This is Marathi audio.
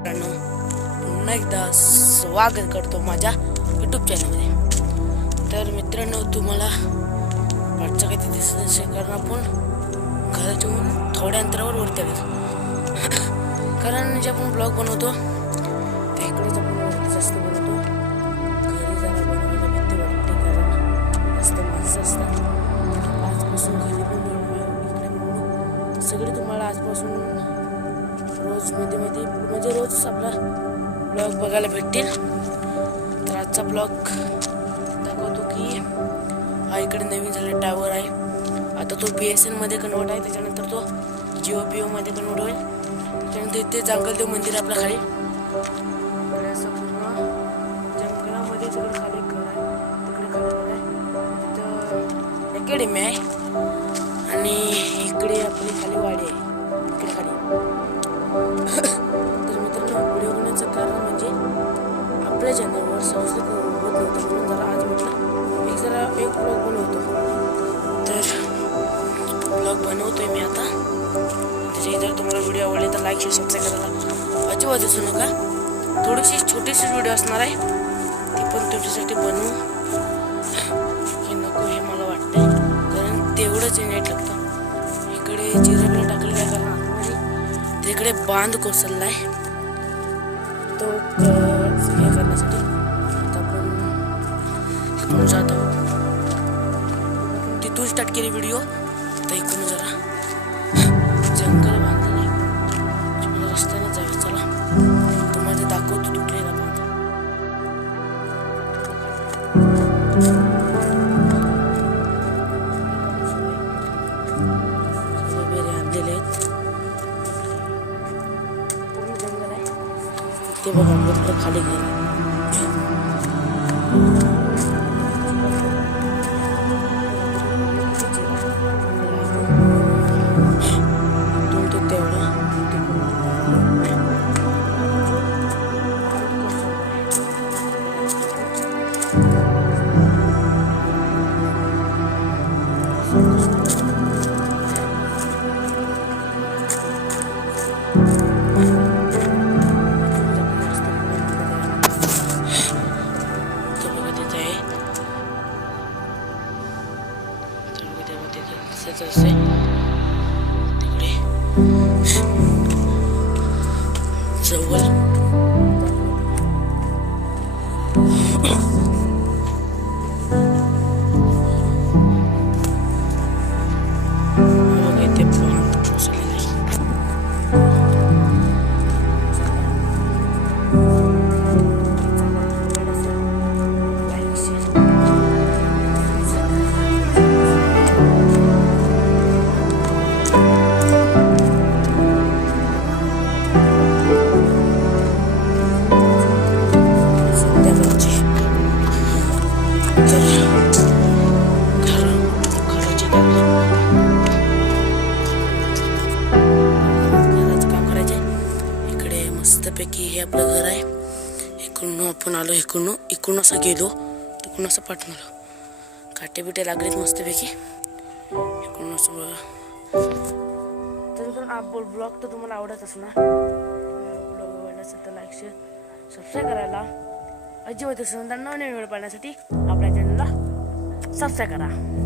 मित्रांनो पुन्हा एकदा स्वागत करतो माझ्या यूट्यूब चॅनलमध्ये तर मित्रांनो तुम्हाला वाटचं काही ते दिसत असेल कारण आपण घराच्या थोड्या अंतरावर वरती आलो कारण जे आपण ब्लॉग बनवतो ते इकडेच आपण जास्त बनवतो. घरी जायला बनवायला भीती वाटते कारण जास्त माणसं असतात. आजपासून घरी पण बनवूया इकडे सगळे तुम्हाला आजपासून रोजमध्ये मध्ये म्हणजे रोज आपला ब्लॉग बघायला भेटतील. तर आजचा ब्लॉग दाखवतो की हा इकडे नवीन झाला टावर आहे. आता तो बी एस एनमध्ये कन्वर्ट आहे त्याच्यानंतर तो जिओ पी ओमध्ये कन्वर्ट होईल. त्याच्यानंतर इथे जंगलदेव मंदिर आहे आपल्या खाली. असं पूर्ण जंगलामध्ये सगळं खाली घर आहे. तिकडे खाली आहे. तिथं अकॅडमी आहे. आणि इकडे आपली खाली वाडी आहे. होतोय मी आता. त्याच्या जर तुम्हाला व्हिडिओ आवडले तर लाईक शेअर सबस्क्राईब करायला अजिबात असू नका. थोडीशी छोटीशी व्हिडिओ असणार आहे. ती पण तुमच्यासाठी बनवू. की नको हे मला वाटतंय. कारण तेवढंच नेट लागतं. इकडे चिरपला टाकलं आहे करणार आतमध्ये तिकडे बांध कोसळलाय. तो हे करण्यासाठी. आता आपण जात. आहोत तिथून स्टार्ट केली व्हिडिओ आता इकडून जरा जंगल बांधलं नाही मला रस्त्याने जावे चला तुम्हाला ते दाखवतो तुटलेला बांध सगळे बेरे आणलेले आहेत पूर्ण जंगल आहे ते बघा तिकडं खाली घर बघा तिथे दिसत असते तिकडे जवळ बघा मस्तपैकी हे आपलं घर आहे इकडून आपण आलो इकडून इकडून असं गेलो तिकडून असं पाठवून आलो काटे बिटे लागलेत मस्तपैकी इकडून असं बघा तर ब्लॉग तर तुम्हाला आवडत असणार ब्लॉग आवडला असेल तर लाईक शेअर सबस्क्राईब करायला अजिबात विसरू त्यांना नवीन वेळ पाहण्यासाठी आपल्या चॅनलला सबस्क्राईब करा